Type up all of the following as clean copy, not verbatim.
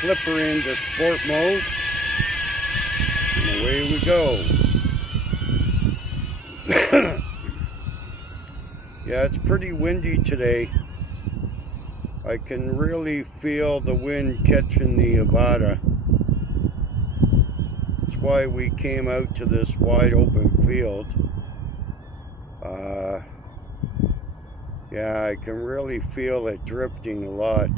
flipper into sport mode, and away we go. Yeah, it's pretty windy today. I can really feel the wind catching the AVATA. That's why we came out to this wide open field. Yeah, I can really feel it drifting a lot.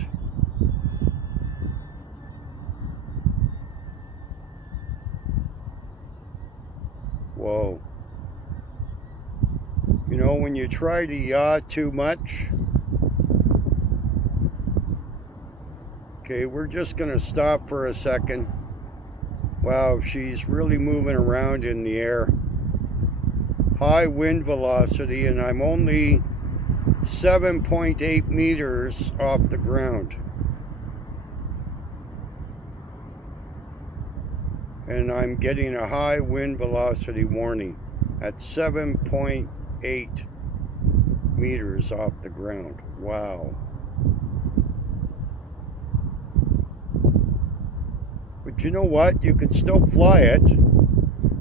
Whoa. You know, when you try to yaw too much. Okay, we're just going to stop for a second. Wow, she's really moving around in the air. High wind velocity, and I'm only 7.8 meters off the ground. And I'm getting a high wind velocity warning at 7.8 meters off the ground. Wow. But you know what? You can still fly it.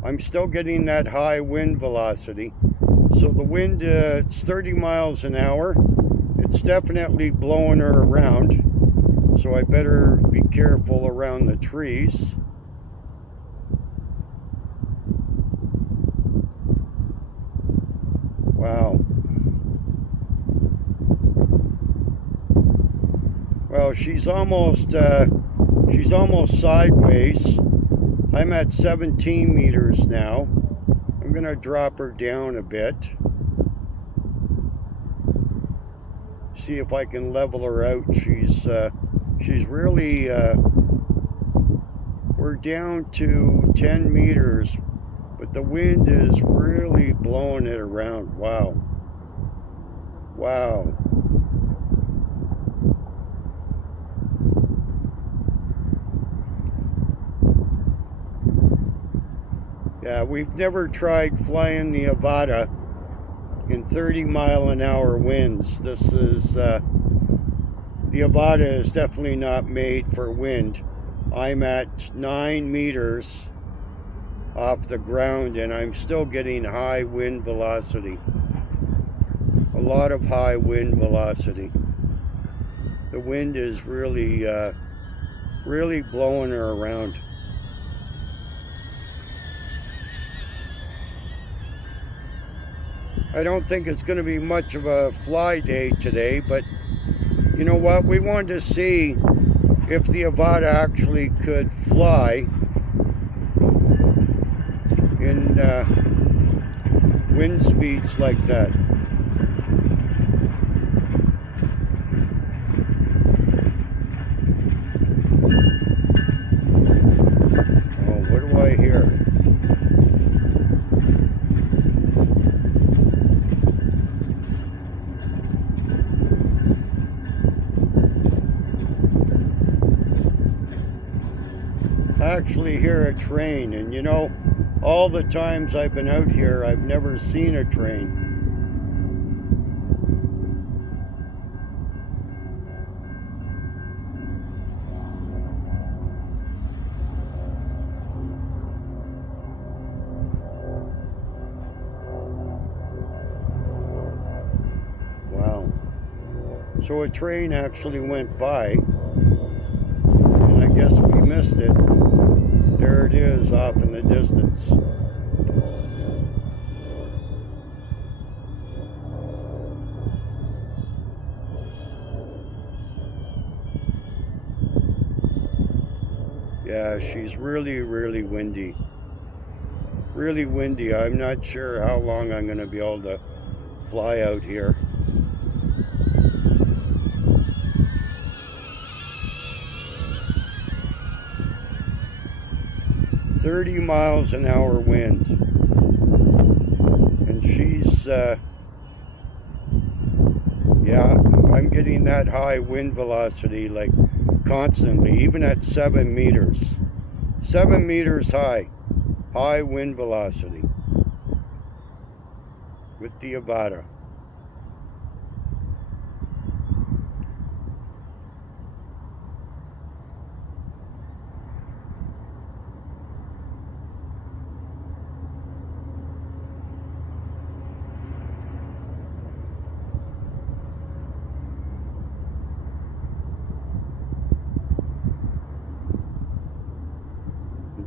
I'm still getting that high wind velocity. So the wind, it's 30 miles an hour. It's definitely blowing her around. So I better be careful around the trees. Wow. Well, she's almost sideways. I'm at 17 meters now. I'm gonna drop her down a bit. See if I can level her out. She's really, we're down to 10 meters, but the wind is really blowing it around. Wow. Wow. Yeah, we've never tried flying the AVATA in 30-mile-an-hour winds. This is, the AVATA is definitely not made for wind. I'm at 9 meters off the ground, and I'm still getting high wind velocity. A lot of high wind velocity. The wind is really, really blowing her around. I don't think it's going to be much of a fly day today, but you know what? We wanted to see if the AVATA actually could fly in wind speeds like that. Oh, what do I hear? I actually hear a train, and you know, all the times I've been out here, I've never seen a train. Wow. So a train actually went by, and I guess we missed it. There it is off in the distance. Yeah, she's really, really windy. Really windy. I'm not sure how long I'm going to be able to fly out here. "30 miles an hour wind." And she's, yeah, I'm getting that high wind velocity like constantly, even at 7 meters. 7 meters high. High wind velocity with the AVATA.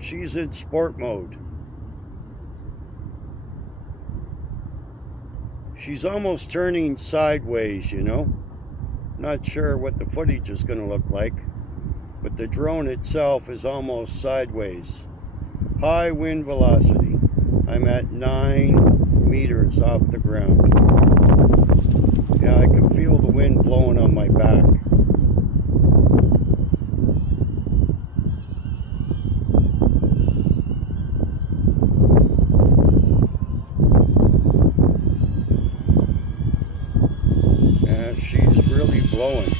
she's in sport mode. She's almost turning sideways, you know. Not sure what the footage is going to look like, but the drone itself is almost sideways. High wind velocity. I'm at 9 meters off the ground. Yeah, I can feel the wind blowing on my back. Yeah, she's really blowing.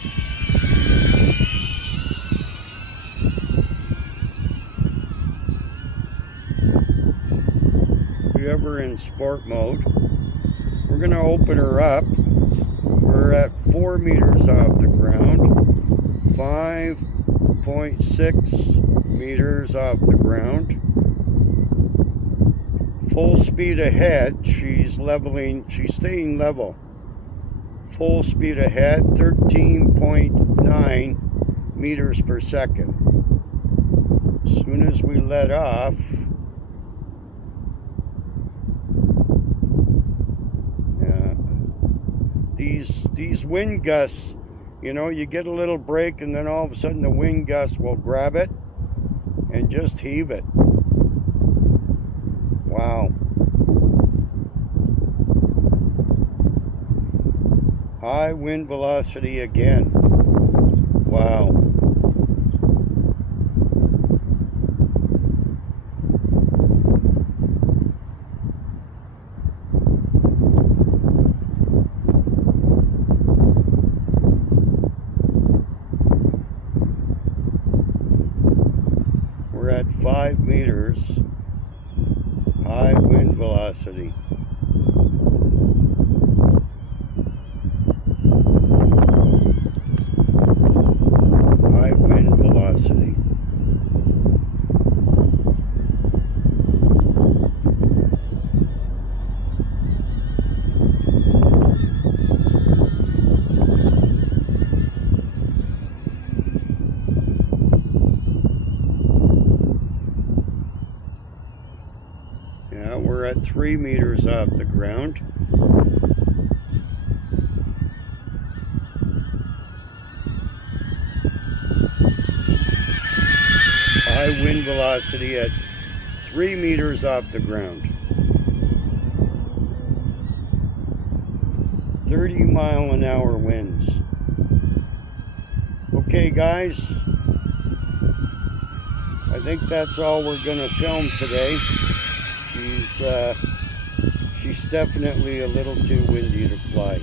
If you're ever in sport mode, we're going to open her up. We're at 4 meters off the ground, 5.6 meters off the ground. Full speed ahead, she's staying level. Full speed ahead, 13.9 meters per second. As soon as we let off, these wind gusts, you know, you get a little break and then all of a sudden the wind gust will grab it and just heave it. Wow. High wind velocity again. Wow. We're at 5 meters. High wind velocity. High wind velocity. Yeah, we're at 3 meters off the ground. High wind velocity at 3 meters off the ground. 30-mile-an-hour winds. Okay, guys. I think that's all we're going to film today. She's definitely a little too windy to fly.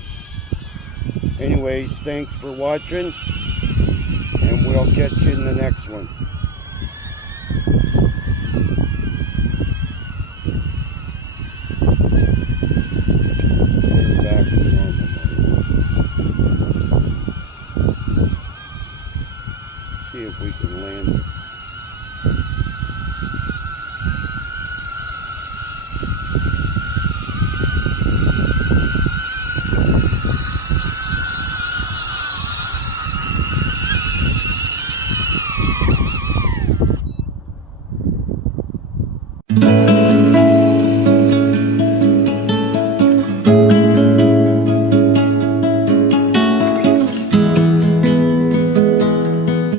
Anyways, thanks for watching, and we'll catch you in the next one.